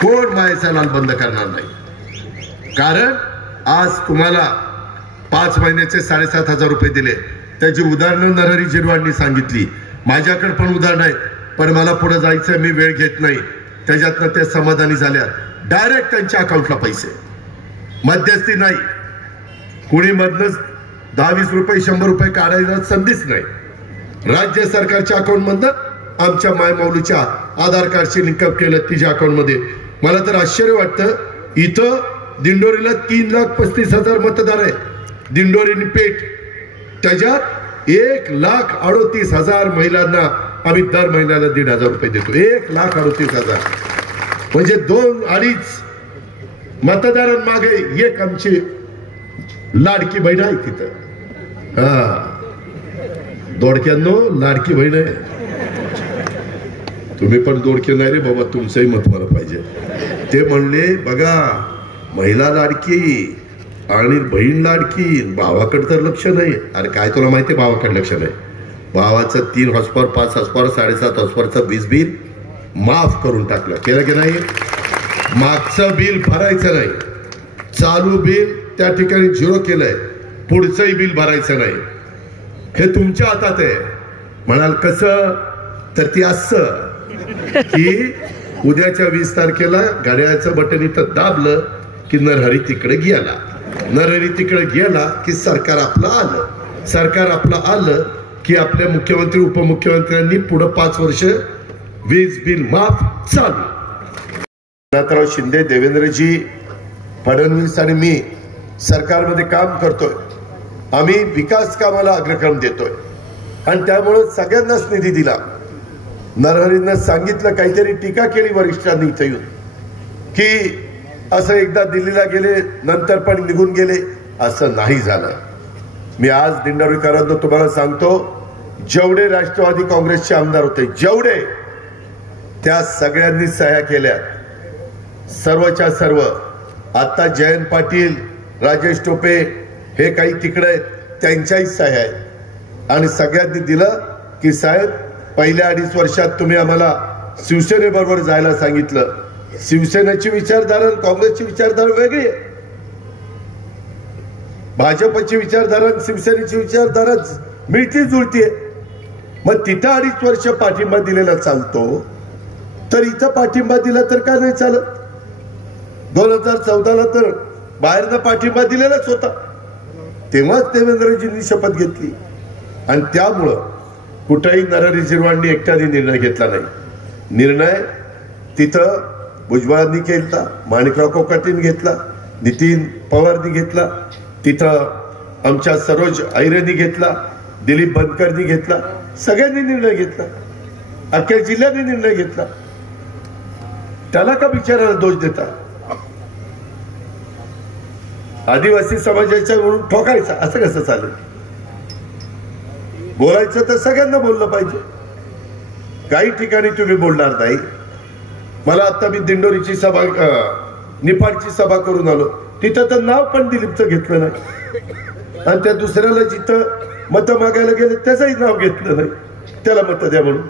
कोण मायेचा लाल बंद करणार नाही। कारण आज तुम्हाला 5 महिन्याचे 7,500 रुपये दिले, त्याची उदाहरणं नरहरी झिरवाळनी सांगितली। माझ्याकडे पण उदाहरण आहे, पण मला पुढे जायचं, मी वेळ घेत नाही। त्याच्यातनं ते समाधानी झाल्या, डायरेक्ट त्यांच्या अकाउंटला पैसे, मध्यस्थी नाही, कुणी मधनच 10-20 रुपये 100 रुपये काढायला संधीच नाही। राज्य सरकारच्या अकाउंट मधनं आमच्या मायमाऊलीच्या आधार कार्डशी लिंकअप केलं तिच्या अकाउंट मध्ये। मला तर आश्चर्य वाटतं, इथं दिंडोरीला 3,35,000 मतदार आहे, दिंडोरी पेठ, त्याच्यात 1,38,000 महिलांना आम्ही दर महिन्याला 1,500 रुपये देतो। 1,38,000 म्हणजे 2-2.5 मतदारांमागे एक आमची लाडकी बहीण आहे तिथं। दोडक्यांनो लाडकी बहीण आहे, तुम्ही पण दोडके नाही रे बाबा, तुमचंही मत मला पाहिजे। ते म्हणले बघा, महिला लाडकी आणि बहीण लाडकी, भावाकडे तर लक्ष नाही। अरे काय तुला माहिती, भावाकडे लक्ष नाही। भावाचं 3 हॉर्सपावर 5 हॉर्सपावर 7.5 हॉर्सपावरचं वीज बिल माफ करून टाकलं, केलं की नाही? मागचं बिल भरायचं नाही, चालू बिल त्या ठिकाणी 0 केलंय, पुढचंही बिल भरायचं नाही। हे तुमच्या हातात आहे। म्हणाल कसं, तर ती असं की उद्याच्या 20 तारखेला घड्याळाचं बटन इथं दाबलं की नरहरी तिकडे गेला, नरहरी तिकडे गेला की सरकार आपलं आलं, सरकार आपलं आलं की आपल्या मुख्यमंत्री उपमुख्यमंत्र्यांनी पुढे 5 वर्ष वीज बिल माफ चालू। एकनाथराव शिंदे, देवेंद्रजी फडणवीस आणि मी सरकारमध्ये काम करतोय, आम्ही विकास कामाला अग्रक्रम देतोय आणि त्यामुळे सगळ्यांनाच निधी दिला। नरहरीनं सांगितलं, काहीतरी टीका केली वरिष्ठांनी इथे येऊन की असं एकदा दिल्लीला गेले नंतर पण निघून गेले, असं नाही झालं। मी आज दिंडोरीकरांना तुम्हाला सांगतो, जेवढे राष्ट्रवादी काँग्रेसचे आमदार होते, जेवढे, त्या सगळ्यांनी सह्या केल्या, सर्वच्या सर्व। आता जयंत पाटील, राजेश टोपे हे काही तिकडे आहेत, त्यांच्याही सह्या आहेत आणि सगळ्यांनी दिलं की साहेब पहिल्या 2.5 वर्षात तुम्ही आम्हाला शिवसेनेबरोबर जायला सांगितलं। शिवसेनेची विचारधारा काँग्रेसची विचारधारा वेगळी आहे, भाजपची विचारधारा शिवसेनेची विचारधारा मिळती जुळतीये। मग तिथं 2.5 वर्ष पाठिंबा दिलेला चालतो, तर इथं पाठिंबा दिला तर का नाही चालत? 2014ला तर बाहेरनं पाठिंबा दिलेलाच होता, तेव्हाच देवेंद्रजींनी शपथ घेतली आणि त्यामुळं कुठेही नरहरी झिरवाळनी एकट्याने निर्णय घेतला नाही। निर्णय तिथं भुजबळांनी घेतला, माणिकराव कोकाटेंनी घेतला, नितीन पवारनी घेतला, तिथं आमच्या सरोज आहिरेंनी घेतला, दिलीप बनकरनी घेतला, सगळ्यांनी निर्णय घेतला, अख्ख्या जिल्ह्याने निर्णय घेतला। त्याला का बिचाराला दोष देता? आदिवासी समाजाच्या म्हणून ठोकायचा असं कसं चालेल? बोलायचं तर सगळ्यांना बोललं पाहिजे, काही ठिकाणी तुम्ही बोलणार नाही। मला आता मी दिंडोरीची सभा, निफाडची सभा करून आलो, तिथं तर नाव पण दिलीपचं घेतलं नाही आणि त्या दुसऱ्याला जिथं मतं मागायला गेले त्याचंही नाव घेतलं नाही, त्याला मतं द्या म्हणून।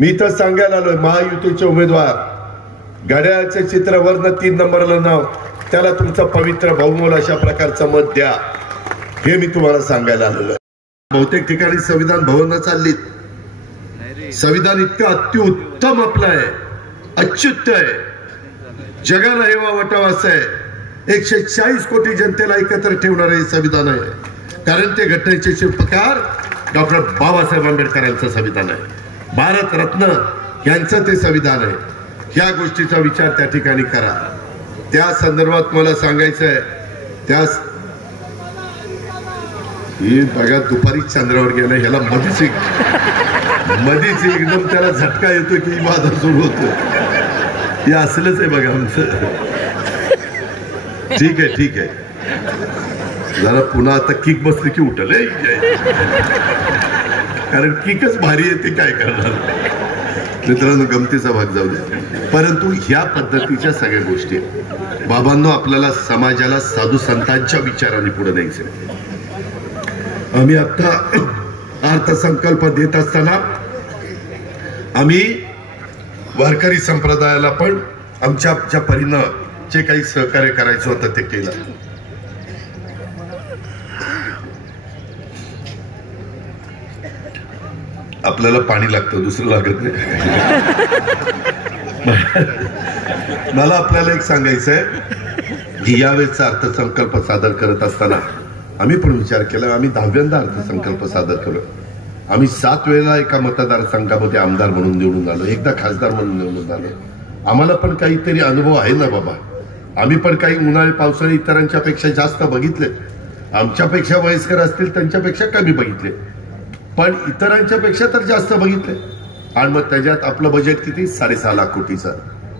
मी इथं सांगायला आलोय, महायुतीचे उमेदवार, घड्याळाचं चित्र वरनं 3 नंबरला नाव, त्याला तुमचं पवित्र बहुमोल अशा प्रकारचं मत द्या, हे मी तुम्हाला सांगायला आलेलो। बहुतेक ठिकाणी संविधान भवनं चाललीत, संविधान इतकं अत्युत्तम आपलं आहे, अच्युत्य आहे, जगाला हेवा वाटावा असं आहे, 140 कोटी जनतेला एकत्र ठेवणारं हे संविधान आहे। कारण ते घटनेचे शिल्पकार डॉक्टर बाबासाहेब आंबेडकरांचं संविधान आहे, भारतरत्न यांचं ते संविधान आहे। या गोष्टीचा विचार त्या ठिकाणी करा। त्या संदर्भात मला सांगायचं आहे, त्या बघा दुपारी चंद्रावर गेला, ह्याला मधीच एकदम त्याला झटका येतो की वादळ सुरू होतो, हे असलंच आहे बघा आमचं। ठीक आहे ठीक आहे, जरा पुन्हा आता किक बसली की उठल, कारण किकच भारी येते, काय करणार मित्रांनो, गमतीचा भाग जाऊ दे। परंतु ह्या पद्धतीच्या सगळ्या गोष्टी बाबांनो, आपल्याला समाजाला साधू संतांच्या विचाराने पुढे न्यायचं। आम्ही आता अर्थसंकल्प देत असताना आम्ही वारकरी संप्रदायाला पण आमच्या परीनं जे काही सहकार्य करायचं होतं ते केलं. आपल्याला पाणी लागतं, दुसरं लागत नाही. मला आपल्याला एक सांगायचं आहे की यावेळेचा अर्थसंकल्प सादर करत असताना आम्ही पण विचार केला. आम्ही 10व्यांदा अर्थसंकल्प सादर केलो. आम्ही 7 वेळेला एका मतदारसंघामध्ये आमदार म्हणून निवडून आलो, एकदा खासदार म्हणून निवडून आलो. आम्हाला पण काहीतरी अनुभव आहे ना बाबा. आम्ही पण काही उन्हाळे पावसाळे इतरांच्या पेक्षा जास्त बघितले. आमच्यापेक्षा वयस्कर असतील त्यांच्यापेक्षा कमी बघितले, पण इतरांच्या पेक्षा तर जास्त बघितले. आणि मग त्याच्यात आपलं बजेट किती? 6.5 लाख कोटीचं.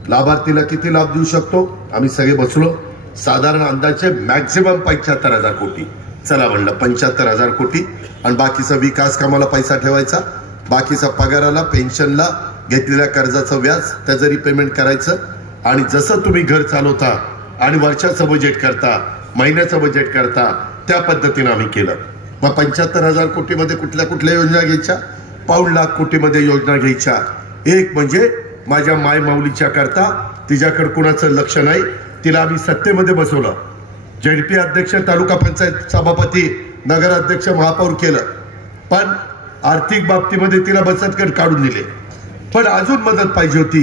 लाभार्थीला किती लाभ देऊ शकतो? आम्ही सगळे बसलो. साधारण अंदाजे मॅक्झिमम 75,000 कोटी. चला म्हणलं 75,000 कोटी. आणि बाकीचा विकास कामाला पैसा ठेवायचा, बाकीचा पगाराला, पेन्शनला, घेतलेल्या कर्जाचं व्याज त्याचं रिपेमेंट करायचं. आणि जसं तुम्ही घर चालवता आणि वर्षाचं बजेट करता, महिन्याचं बजेट करता, त्या पद्धतीनं आम्ही केलं. मग 75,000 कोटीमध्ये कुठल्या कुठल्या योजना घ्यायच्या? 1.5 लाख कोटीमध्ये योजना घ्यायच्या. एक म्हणजे माझ्या माय माऊलीच्या करता, तिच्याकडे कुणाचं लक्ष नाही, तिला आम्ही सत्तेमध्ये बसवलं. ZP अध्यक्ष, तालुका पंचायत सभापती, नगराध्यक्ष, महापौर केलं. पण आर्थिक बाबतीमध्ये तिला बचत गट काढून दिले. पण अजून मदत पाहिजे होती.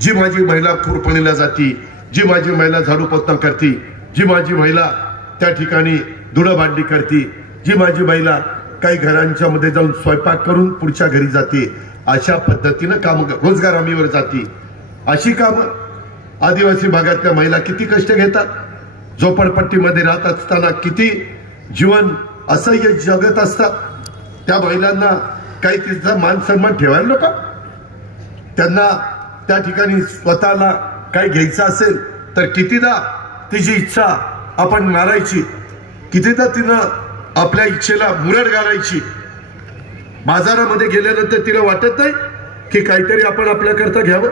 जी माझी महिला खुरपणीला जाती, जी माझी महिला झाडू पोतना करती, जी माझी महिला त्या ठिकाणी धुणं भांडी करती, जी माझी महिला काही घरांच्या मध्ये जाऊन स्वयंपाक करून पुढच्या घरी जाते, अशा पद्धतीनं काम, रोजगार हमीवर जाती, अशी कामं. आदिवासी भागातल्या महिला किती कष्ट घेतात, झोपडपट्टीमध्ये राहत असताना किती जीवन असह्य जगत असतात. त्या महिलांना काही तिचा मान सन्मान ठेवायला नको? त्यांना त्या ठिकाणी स्वतःला काही घ्यायचं असेल तर कितीदा तिची इच्छा आपण मारायची, कितीदा तिनं आपल्या इच्छेला मुरड घालायची. बाजारामध्ये गेल्यानंतर तिला वाटत नाही की काहीतरी आपण आपल्याकरता घ्यावं,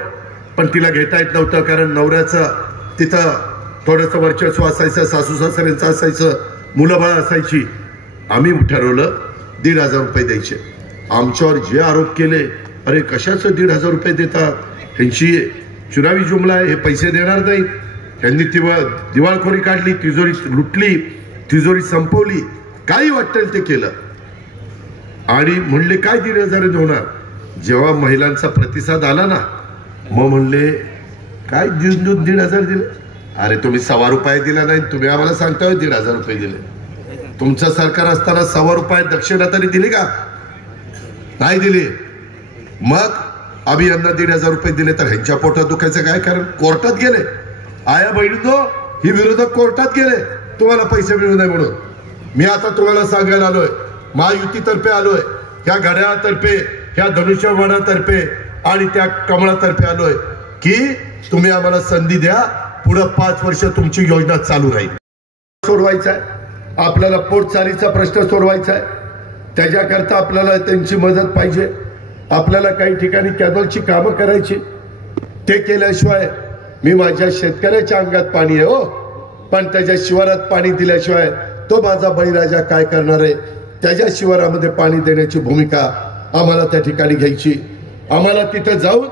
पण तिला घेता येत नव्हतं. कारण नवऱ्याचं तिथं थोडंसं वर्चस्व असायचं, सासू सासऱ्यांचं असायचं, मुलं बाळ असायची. आम्ही ठरवलं 1,500 रुपये द्यायचे. आमच्यावर जे आरोप केले, अरे कशाचं 1,500 रुपये देतात, ह्यांची चुनावी जुमला आहे, हे पैसे देणार नाहीत, त्यांनी दिवाळखोरी काढली, तिजोरी लुटली, तिजोरी संपवली, काही वाटेल ते केलं. आणि म्हणले काय 1,500 होणार. जेव्हा महिलांचा प्रतिसाद आला ना, मग म्हणले काय 1,500 दिले. अरे तुम्ही 1.25 रुपये दिला नाही, तुम्ही आम्हाला सांगताय 1,500 रुपये दिले. तुमचं सरकार असताना 1.25 रुपये दक्षिणा तरी दिली का? नाही दिली. मग आम्ही यांना 1,500 रुपये दिले तर ह्यांच्या पोटात दुखायचं काय? कारण कोर्टात गेले. आया बहिणींनो, ही विरोधक कोर्टात गेले तुम्हाला पैसे मिळू नये म्हणून. मी आता तुम्हाला सांगायला आलोय, महायुतीतर्फे आलोय, ह्या घड्याळातर्फे, ह्या धनुष्यबाणातर्फे आणि त्या कमळातर्फे आलोय की तुम्ही आम्हाला संधी द्या. पुढे 5 वर्ष तुमची योजना चालू राहील. सोडवायचा आहे आपल्याला, पोटचालीचा प्रश्न सोडवायचा आहे. त्याच्याकरता आपल्याला त्यांची मदत पाहिजे. आपल्याला काही ठिकाणी कॅनलची कामं करायची. ते केल्याशिवाय, मी माझ्या शेतकऱ्याच्या अंगात पाणी आहे हो, पण त्याच्या शिवारात पाणी दिल्याशिवाय तो माझा बळीराजा काय करणार आहे? त्याच्या शिवारामध्ये पाणी देण्याची भूमिका आम्हाला त्या ठिकाणी घ्यायची. आम्हाला तिथं जाऊन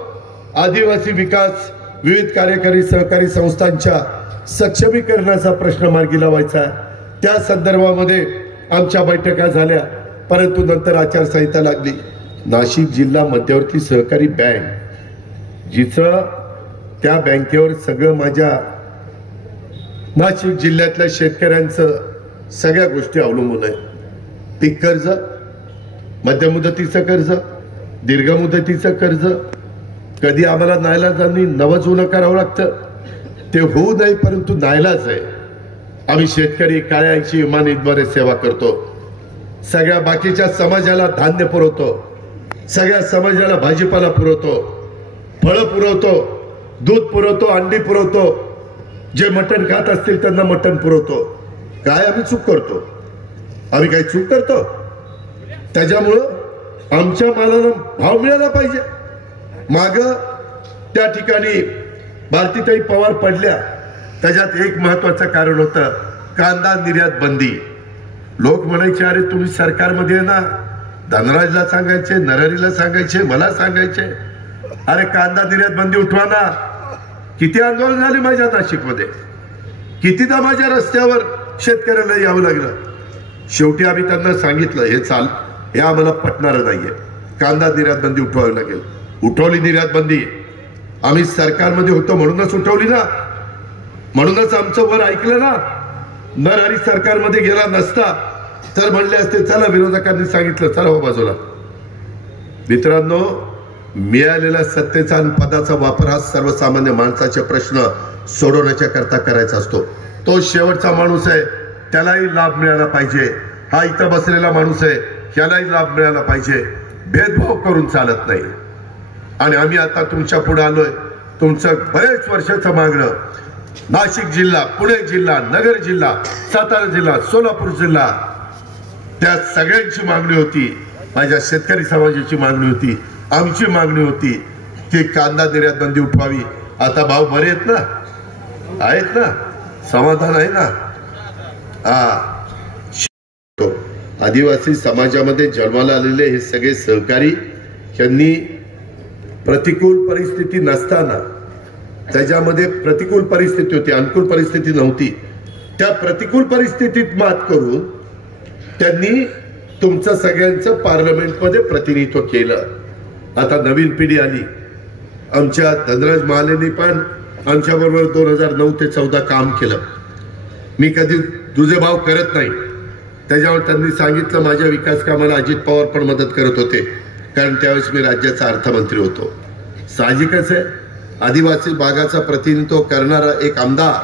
आदिवासी विकास, विविध कार्यकारी सहकारी संस्थांच्या सक्षमीकरणाचा प्रश्न मार्गी लावायचा. त्या संदर्भामध्ये आमच्या बैठका झाल्या, परंतु नंतर आचारसंहिता लागली. नाशिक जिल्हा मध्यवर्ती सहकारी बँक, जिचं त्या बँकेवर सगळं माझ्या नाशिक जिल्ह्यातल्या शेतकऱ्यांचं सगळ्या गोष्टी अवलंबून आहे. पीक कर्ज, मध्यम मुदतीचं कर्ज, दीर्घ मुदतीचं कर्ज, कधी आम्हाला नाईलाजांनी नवं जुनं करावं लागतं. ते होऊ नये, परंतु नाईलाज आहे. आम्ही शेतकरी काळ्या आईची इमानीद्वारे सेवा करतो. सगळ्या बाकीच्या समाजाला धान्य पुरवतो, सगळ्या समाजाला भाजीपाला पुरवतो, फळं पुरवतो, दूध पुरवतो, अंडी पुरवतो. जे मटण खात असतील त्यांना मटण पुरवतो. काय आम्ही चूक करतो? आम्ही काही चूक करतो? त्याच्यामुळं आमच्या मालाला भाव मिळाला पाहिजे. माग त्या ठिकाणी भारतीताई पवार पडल्या, त्याच्यात एक महत्वाचं कारण होतं कांदा निर्यात बंदी. लोक म्हणायचे, अरे तुम्ही सरकारमध्ये ना, धनराजला सांगायचे, नरहरीला सांगायचे, मला सांगायचे, अरे कांदा निर्यात बंदी उठवा ना. किती आंदोलन झाले माझ्या नाशिकमध्ये, कितीदा माझ्या रस्त्यावर शेतकऱ्यांना यावं लागलं. शेवटी आम्ही त्यांना सांगितलं हे आम्हाला पटणारं नाहीये, कांदा निर्यात बंदी उठवावी लागेल. उठवली निर्यात बंदी. आम्ही सरकारमध्ये होतो म्हणूनच उठवली ना, म्हणूनच आमचं वर ऐकलं ना. नरहरी सरकारमध्ये गेला नसता तर म्हणले असते चला, विरोधकांनी सांगितलं चला हो बाजूला. मित्रांनो, मिळालेल्या सत्तेचा आणि पदाचा वापर हा सर्वसामान्य माणसाचे प्रश्न सोडवण्याच्या करता करायचा असतो. तो शेवटचा माणूस आहे, त्यालाही लाभ मिळाला पाहिजे. हा इथं बसलेला माणूस आहे, त्यालाही लाभ मिळाला पाहिजे. भेदभाव करून चालत नाही. आणि आम्ही आता तुमच्या पुढे आलोय. तुमचं बरेच वर्षाचं मागणं, नाशिक जिल्हा, पुणे जिल्हा, नगर जिल्हा, सातारा जिल्हा, सोलापूर जिल्हा, त्या सगळ्यांची मागणी होती. माझ्या शेतकरी समाजाची मागणी होती, आमची मागणी होती की कांदा निर्यात बंदी उठवावी. आता भाव बरे आहेत ना, समाधान आहे ना. आदिवासी समाजामध्ये जन्माला आलेले हे सगळे सहकारी यांनी प्रतिकूल परिस्थिती नसताना, त्याच्यामध्ये प्रतिकूल परिस्थिती होती, अनुकूल परिस्थिती नव्हती, त्या प्रतिकूल परिस्थितीत मात करून त्यांनी तुमचं सगळ्यांचं पार्लमेंटमध्ये प्रतिनिधित्व केलं. आता नवीन पिढी आली. आमच्या धनराज महालेंनी पण आमच्याबरोबर 2009 ते 14 काम केलं. मी कधी दुजे भाव करत नाही. त्याच्यावर त्यांनी सांगितलं माझ्या विकास कामाला अजित पवार पण मदत करत होते, कारण त्यावेळेस मी राज्याचा अर्थमंत्री होतो. साहजिकच आहे, आदिवासी भागाचा प्रतिनिधित्व करणारा एक आमदार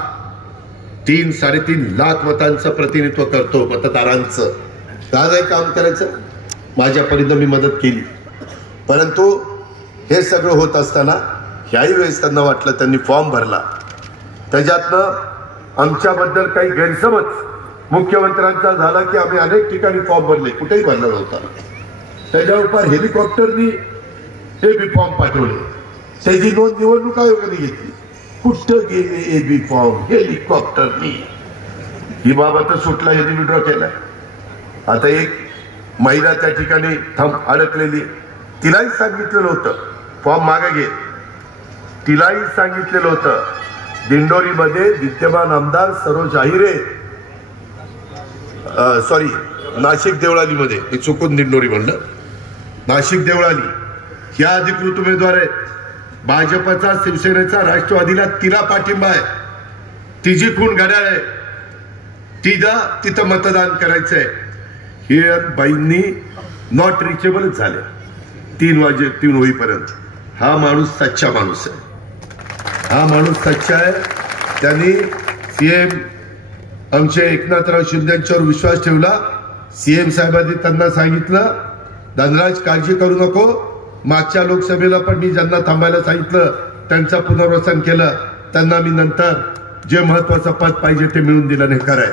3-3.5 लाख मतांचं प्रतिनिधित्व करतो, मतदारांचं. काय काम करायचं, माझ्या परीने मी मदत केली. परंतु हे सगळं होत असताना ह्याही वेळेस त्यांना वाटलं, त्यांनी फॉर्म भरला, त्याच्यातनं आमच्याबद्दल काही गैरसमज मुख्यमंत्र्यांचा झाला की आम्ही अनेक ठिकाणी फॉर्म भरले, कुठेही भरला नव्हता. त्याच्यावर हेलिकॉप्टरनी हे बी फॉर्म पाठवले, त्याची नोंद निवडणूक आयोगाने घेतली. कुठं गेले हे बी फॉर्म हेलिकॉप्टरनी. ही बाबत सुटला, यांनी विड्रॉ केलाय. आता एक महिला त्या ठिकाणी अडकलेली, तिलाही सांगितलेलं होतं फॉर्म मागे घे. तिलाही सांगितलेलं होतं. दिंडोरीमध्ये विद्यमान आमदार सरोज आहिरे, सॉरी नाशिक देवळालीमध्ये, मी चुकून दिंडोरी म्हणलं, नाशिक देवळाली ह्या अधिकृत उमेदवार आहेत. भाजपचा, शिवसेनेचा, राष्ट्रवादीला तिला पाठिंबा आहे. तिची खूण घड्याळ आहे, तिला तिथं मतदान करायचंय. हे बाईंनी नॉट रिचेबलच झाले 3 होईपर्यंत. हा माणूस सच्चा माणूस आहे, हा माणूस सच्चा आहे. त्यांनी सीएम आमचे एकनाथराव शिंदेंच्यावर विश्वास ठेवला. सीएम साहेबांनी त्यांना सांगितलं धनराज काळजी करू नको, मागच्या लोकसभेला पण मी ज्यांना थांबायला सांगितलं त्यांचं पुनर्वसन केलं, त्यांना मी नंतर जे महत्वाचं पद पाहिजे ते मिळवून दिलं. नाही कराय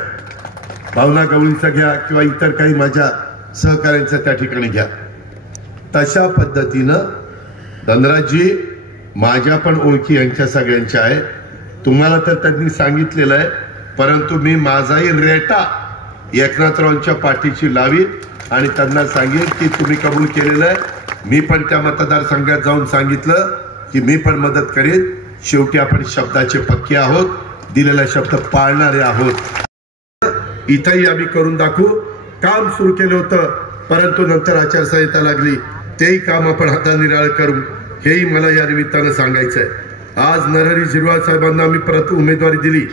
भावना गवळीचा घ्या किंवा इतर काही माझ्या सहकार्यांचं त्या ठिकाणी घ्या. तशा पद्धतीनं धनराजजी माझ्या पण ओळखी यांच्या सगळ्यांच्या आहे. तुम्हाला तर त्यांनी सांगितलेलं आहे, परंतु मी माझाही रेटा एकनाथरावांच्या पाठीची लावी आणि त्यांना सांगेन की तुम्ही कबूल केलेलं आहे. मी पण त्या मतदारसंघात जाऊन सांगितलं की मी पण मदत करेन. शेवटी आपण शब्दाचे पक्के आहोत, दिलेला शब्द पाळणारे आहोत. इथंही आम्ही करून दाखवू. काम सुरू केलं होतं, परंतु नंतर आचारसंहिता लागली, तेही काम आपण हातानिराळ करू, हेही मला या निमित्तानं सांगायचं आहे. आज नरहरी झिरवाळ साहेबांना आम्ही परत उमेदवारी दिली.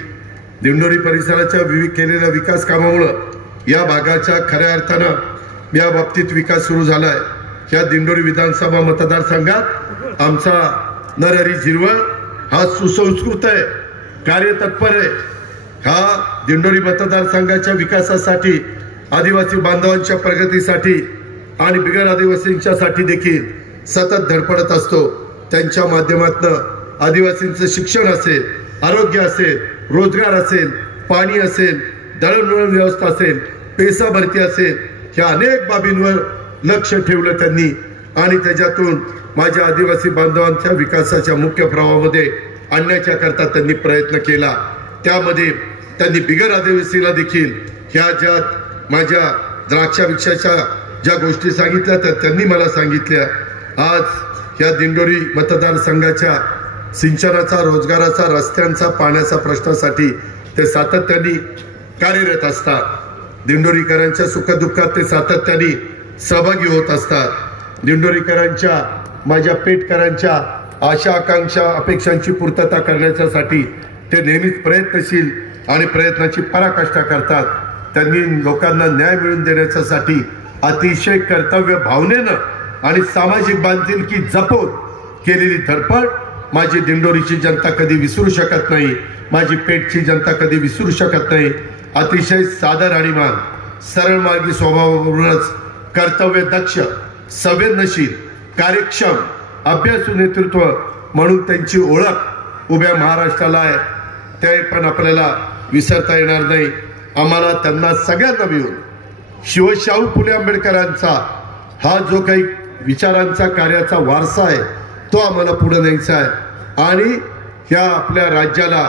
दिंडोरी परिसराच्या केलेल्या विकास कामामुळं या भागाच्या खऱ्या अर्थानं या बाबतीत विकास सुरू झाला आहे. या दिंडोरी विधानसभा मतदारसंघात आमचा नरहरी झिरवाळ हा सुसंस्कृत आहे, कार्यतत्पर आहे. हा दिंडोरी मतदारसंघाच्या विकासासाठी, आदिवासी बांधवांच्या प्रगतीसाठी आणि बिगर आदिवासींच्यासाठी देखील सतत धडपडत असतो. त्यांच्या माध्यमातून आदिवासींचं शिक्षण असेल, आरोग्य असेल, रोजगार असेल, पाणी असेल, दळणवळण व्यवस्था असेल, पेसा भरती असेल, ह्या अनेक बाबींवर लक्ष ठेवलं त्यांनी. आणि त्याच्यातून माझ्या आदिवासी बांधवांच्या विकासाच्या मुख्य प्रवाहामध्ये आणण्याच्या करता त्यांनी प्रयत्न केला. त्यामध्ये त्यांनी बिगर आदिवासीला देखील ह्या ज्या माझ्या द्राक्षाविषयाच्या ज्या गोष्टी सांगितल्या त्या त्यांनी मला सांगितल्या. आज ह्या दिंडोरी मतदारसंघाच्या सिंचनाचा, रोजगाराचा, रस्त्यांचा, पाण्याचा प्रश्नासाठी ते सातत्याने कार्यरत असतात। दिंडोरीकरांच्या सुखदुःखात ते सातत्याने सहभागी होत असतात। दिंडोरीकरांच्या, माझ्या पेठकरांच्या आशा आकांक्षा अपेक्षांची पूर्तता करण्यासाठी ते नेहमीच प्रयत्नशील आणि प्रयत्नाची पराकाष्ठा करतात। त्यांनी लोकांना न्याय मिळवून देण्यासाठी अतिशय कर्तव्य भावनेनं आणि सामाजिक बांधिलकी जपून केलेली धडपड माझी दिंडोरीची जनता कधी विसरू शकत नाही, माझी पेठची जनता कधी विसरू शकत नाही। अतिशय सादर आणि मान, सरळ मार्गी स्वभावावरूनच कर्तव्य दक्ष, संवेदनशील, कार्यक्षम, अभ्यासू नेतृत्व म्हणून त्यांची ओळख उभ्या महाराष्ट्राला आहे। ते पण आपल्याला विसरता येणार नाही। आम्हाला त्यांना सगळ्यांना मिळून शिवशाहू फुले आंबेडकरांचा हा जो काही विचारांचा कार्याचा वारसा आहे तो आम्हाला पुढे न्यायचा आहे आणि ह्या आपल्या राज्याला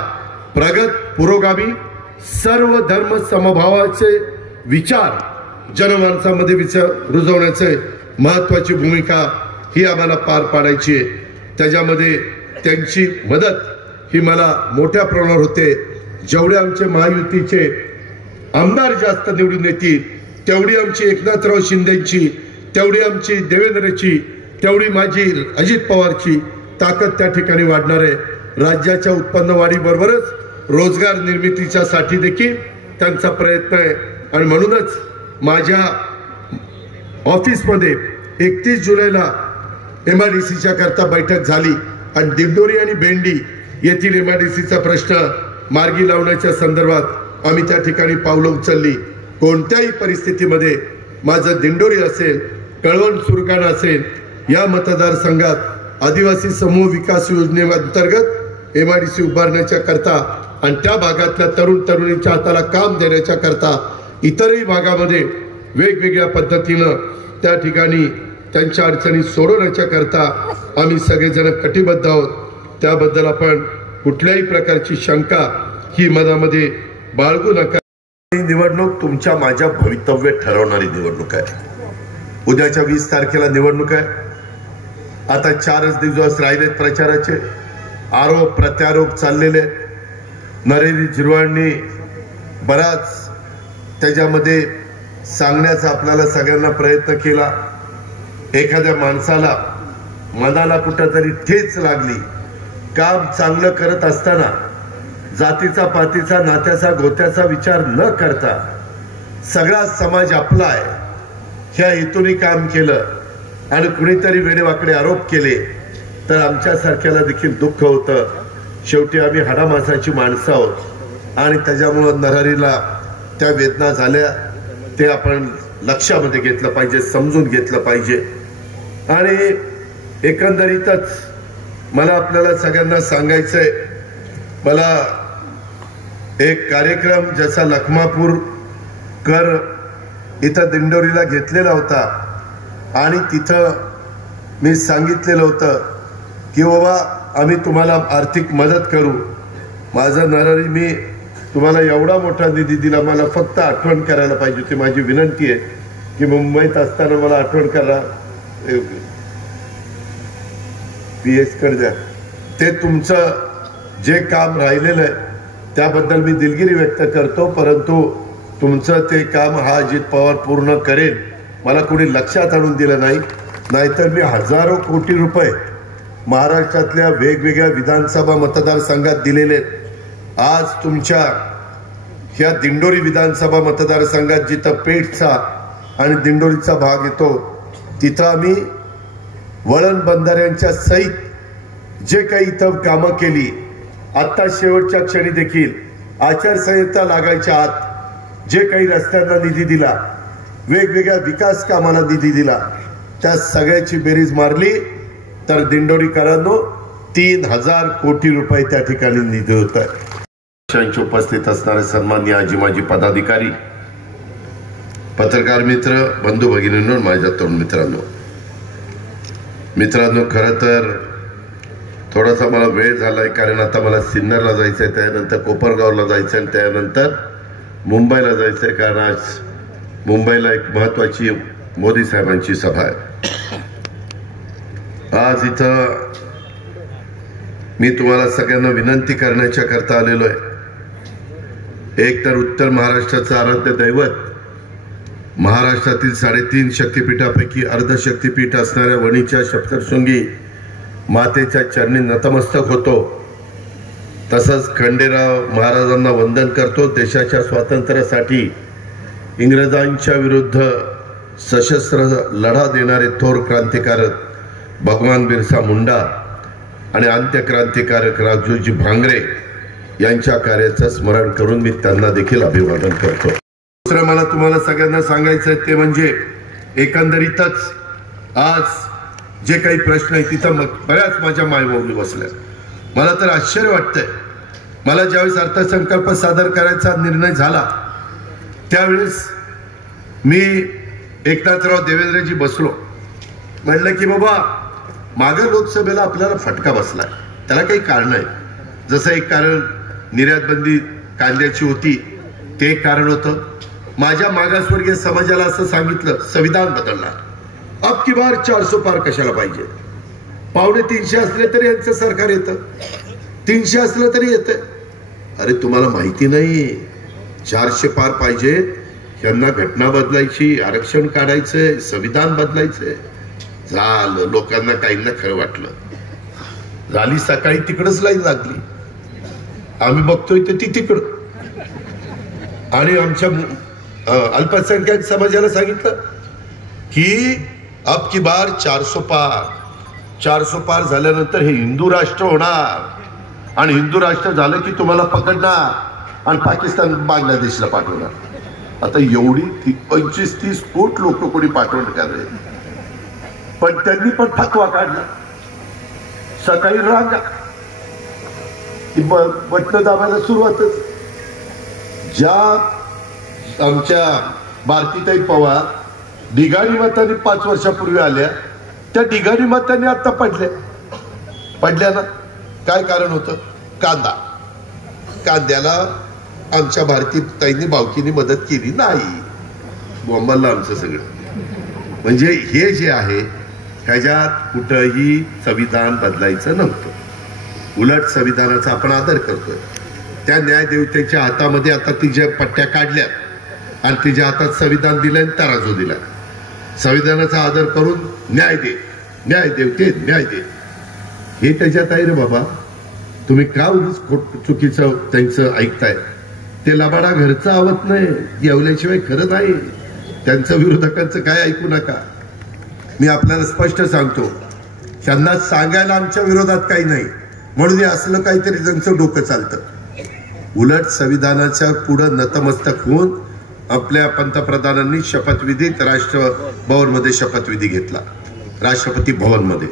प्रगत, पुरोगामी, सर्व धर्म समभावाचे विचार जनमानसामध्ये रुजवण्याचे महत्वाची भूमिका ही आम्हाला पार पाडायची आहे। त्याच्यामध्ये त्यांची मदत ही मला मोठ्या प्रमाणावर होते। जेवढे आमचे महायुतीचे आमदार जास्त निवडून येतील तेवढी आमची एकनाथराव शिंदेची, तेवढी आमची देवेंद्रची, तेवढी माझी अजित पवारची ताकद त्या ठिकाणी वाढणार आहे। राज्याच्या उत्पन्न वाढीबरोबरच रोजगार निर्मितीच्यासाठी देखील त्यांचा प्रयत्न आहे आणि म्हणूनच माझ्या ऑफिसमध्ये 31 जुलैला MIDCच्या करता बैठक झाली आणि दिंडोरी आणि भेंडी येथील MIDCचा प्रश्न मार्गी लावण्याच्या संदर्भात आम्ही त्या ठिकाणी पावलं उचलली। कोणत्याही परिस्थितीमध्ये माझं दिंडोरी असेल, कळवण सुरगाणा असेल, या मतदारसंघात आदिवासी समूह विकास योजनेअंतर्गत MIDC उभारण्याच्या करता आणि त्या भागातल्या तरुण तरुणींच्या हाताला काम देण्याच्या करता इतरही भागामध्ये वेगवेगळ्या पद्धतीनं त्या ठिकाणी त्यांच्या अडचणी सोडवण्याच्या करता आम्ही सगळेजण कटिबद्ध आहोत। त्याबद्दल आपण कुठल्याही प्रकारची शंका ही मनामध्ये बाळगू नका। ही निवडणूक तुमच्या माझ्या भवितव्य ठरवणारी निवडणूक आहे। उद्याच्या 20 तारखेला निवडणूक आहे। आता 4च दिवस राहिलेत प्रचाराचे। आरोप प्रत्यारोप चाललेले। नरेंद्र झिरवाळनी बराच त्याच्यामध्ये सांगण्याचा आपल्याला सगळ्यांना प्रयत्न केला। एखाद्या माणसाला मनाला कुठेतरी ठेच लागली, काम चांगलं करत असताना जातीचा, पातीचा, नात्याचा, गोत्याचा विचार न करता सगळा समाज आपला आहे ह्या हेतूने काम केलं आणि कुणीतरी वेडेवाकडे आरोप केले तर आमच्यासारख्याला देखील दुःख होतं। शेवटी आम्ही हाडामासाची माणसं आहोत आणि त्याच्यामुळं नरहरीला त्या वेदना झाल्या। ते आपण लक्षामध्ये घेतलं पाहिजे, समजून घेतलं पाहिजे। आणि एकंदरीतच मला आपल्याला सगळ्यांना सांगायचंय, मला एक कार्यक्रम जसा लखमापूर कर इथं दिंडोरीला घेतलेला होता आणि तिथं मी सांगितलेलं होतं की बाबा आम्ही तुम्हाला आर्थिक मदत करू। माझं नरहरी, मी तुम्हाला एवढा मोठा निधी दिला, मला फक्त आठवण करायला पाहिजे होती। माझी विनंती आहे की मुंबईत असताना मला आठवण करा, PS कडे द्या। ते तुमचं जे काम राहिलेलं आहे त्याबद्दल मी दिलगिरी व्यक्त करतो, परंतु तुमचं ते काम हा अजित पवार पूर्ण करेल। मला कोणी लक्षात आणून दिलं नाही, नाहीतर मी हजारो कोटी रुपये महाराष्ट्रातल्या वेगवेगळ्या विधानसभा मतदारसंघात दिलेले। आज तुमच्या ह्या दिंडोरी विधानसभा मतदारसंघात जिथं पेठचा आणि दिंडोरीचा भाग येतो तिथं आम्ही वळण बंधाऱ्यांच्या सहित जे काही इथं कामं केली, आता शेवटच्या क्षणी देखील आचारसंहिता लागायच्या आत जे काही रस्त्यांना निधी दिला, वेगवेगळ्या विकास कामांना निधी दिला, त्या सगळ्याची बेरीज मारली तर दिंडोरीकरांनो 3000 कोटी रुपये त्या ठिकाणी निधी होत आहे। उपस्थित असणारे सन्माननीय आजी माजी पदाधिकारी, पत्रकार मित्र, बंधू भगिनींनो, माझ्या तरुण मित्रांनो, खरं तर थोडासा मला वेळ झालाय कारण आता मला सिन्नरला जायचंय, त्यानंतर कोपरगावला जायचंय आणि त्यानंतर मुंबईला जायचंय कारण आज मुंबईला एक महत्वाची मोदी साहेबांची सभा आहे। आज इथं मी तुम्हाला सगळ्यांना विनंती करण्याच्या करता आलेलो आहे. एक तर उत्तर महाराष्ट्राचं आराध्य दैवत, महाराष्ट्रातील 3.5 शक्तिपीठापैकी अर्धशक्तिपीठ असणाऱ्या वणीच्या सप्तशृंगी मातेच्या चरणी नतमस्तक होतो. तसंच खंडेराव महाराजांना वंदन करतो. देशाच्या स्वातंत्र्यासाठी इंग्रजांच्या विरुद्ध सशस्त्र लढा देणारे थोर क्रांतिकारक भगवान बिरसा मुंडा आणि अंत्यक्रांतिकारक राजूजी भांगरे यांच्या कार्याचं स्मरण करून मी त्यांना देखील अभिवादन करतो. दुसरं मला तुम्हाला सगळ्यांना सांगायचं आहे ते म्हणजे एकंदरीतच आज जे काही प्रश्न आहेत तिथं बऱ्याच माझ्या मायबोली बसल्या. मला तर आश्चर्य वाटतंय. मला ज्यावेळेस अर्थसंकल्प सादर करायचा निर्णय झाला त्यावेळेस मी एकनाथराव देवेंद्रजी बसलो. म्हटलं की बाबा मागे लोकसभेला आपल्याला फटका बसलाय, त्याला काही कारण आहे. जसं एक कारण निर्यात बंदी कांद्याची होती, ते एक कारण होतं. माझ्या मागासवर्गीय समाजाला असं सांगितलं संविधान बदलणार, अब की बार 400 पार कशाला पाहिजे. 250 असले तरी यांचं सरकार येतं, 300 असलं तरी येतं. अरे तुम्हाला माहिती नाही 400 पार पाहिजे, यांना घटना बदलायची, आरक्षण काढायचंय, संविधान बदलायचंय. झालं, लोकांना काहींना खरं वाटलं. झाली सकाळी तिकडच लाईन लागली, आम्ही बघतोय तर ती तिकडं. आणि आमच्या अल्पसंख्याक समाजाला सांगितलं की अब की बार 400 पार. 400 पार झाल्यानंतर हे हिंदू राष्ट्र होणार आणि हिंदू राष्ट्र झालं की तुम्हाला पकडणार आणि पाकिस्तान बांगलादेशला पाठवणार. आता एवढी 25-30 कोटी लोक कोणी पाठवणार का रे? पण त्यांनी पण फतवा काढला. सकाळी रांगा बटणं दाबायला सुरुवातच. ज्या आमच्या भारतीताई पवार ढिगाणी मतांनी 5 वर्षापूर्वी आल्या, त्या ढिगाणी मतांनी आता पडल्या ना. काय कारण होतं? कांद्याला आमच्या भारतीताईंनी भावकीनी मदत केली नाही. बोंबाला आमचं सगळं. म्हणजे हे जे आहे ह्याच्यात कुठंही संविधान बदलायचं नव्हतं. उलट संविधानाचा आपण आदर करतोय. त्या न्यायदेवतेच्या हातामध्ये आता तिच्या पट्ट्या काढल्या आणि तिच्या हातात संविधान दिलंय आणि तराजू दिला. संविधानाचा आदर करून न्याय दे, न्याय देवते, न्याय दे. हे त्याच्यात आहे रे बाबा. तुम्ही का चुकीचं त्यांचं ऐकताय? ते लबाडा घरचं आवत नाही, येवल्याशिवाय खरं नाही. त्यांचं विरोधकांचं काय ऐकू नका. मी आपल्याला स्पष्ट सांगतो, त्यांना सांगायला आमच्या विरोधात काही नाही म्हणून हे असलं काहीतरी त्यांचं डोकं चालतं. उलट संविधानाच्या पुढं नतमस्तक होऊन आपल्या पंतप्रधानांनी शपथविधीत राष्ट्रभवनमध्ये शपथविधी घेतला, राष्ट्रपती भवनमध्ये.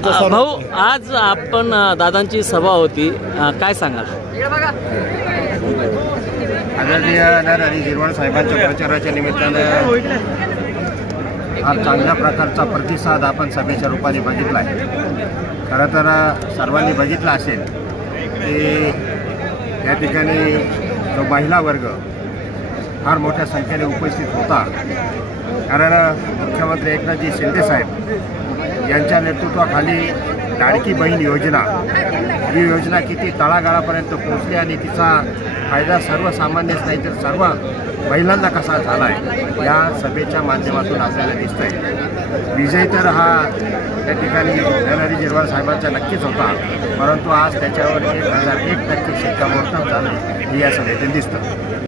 भाऊ, आज आपण दादांची सभा होती, काय सांगाल? आदरणीय नरहरी झिरवाळ साहेबांच्या प्रचाराच्या निमित्तानं हा चांगल्या प्रकारचा प्रतिसाद आपण सभेच्या रूपाने बघितला आहे. खरं तर सर्वांनी बघितलं असेल की या ठिकाणी जो महिला वर्ग फार मोठ्या संख्येने उपस्थित होता. कारण मुख्यमंत्री एकनाथजी शिंदे साहेब यांच्या नेतृत्वाखाली लाडकी बहीण योजना ही योजना किती तळागाळापर्यंत पोहोचली आणि तिचा फायदा सर्वसामान्यच नाही तर सर्व महिलांना कसा झाला आहे या सभेच्या माध्यमातून आपल्याला दिसत आहे. विजय तर हा त्या ठिकाणी नरहरी झिरवाळ साहेबांचा नक्कीच होता, परंतु आज त्याच्यावर 1001% शिक्कामोर्तब झालं हे या सभेतून दिसतं.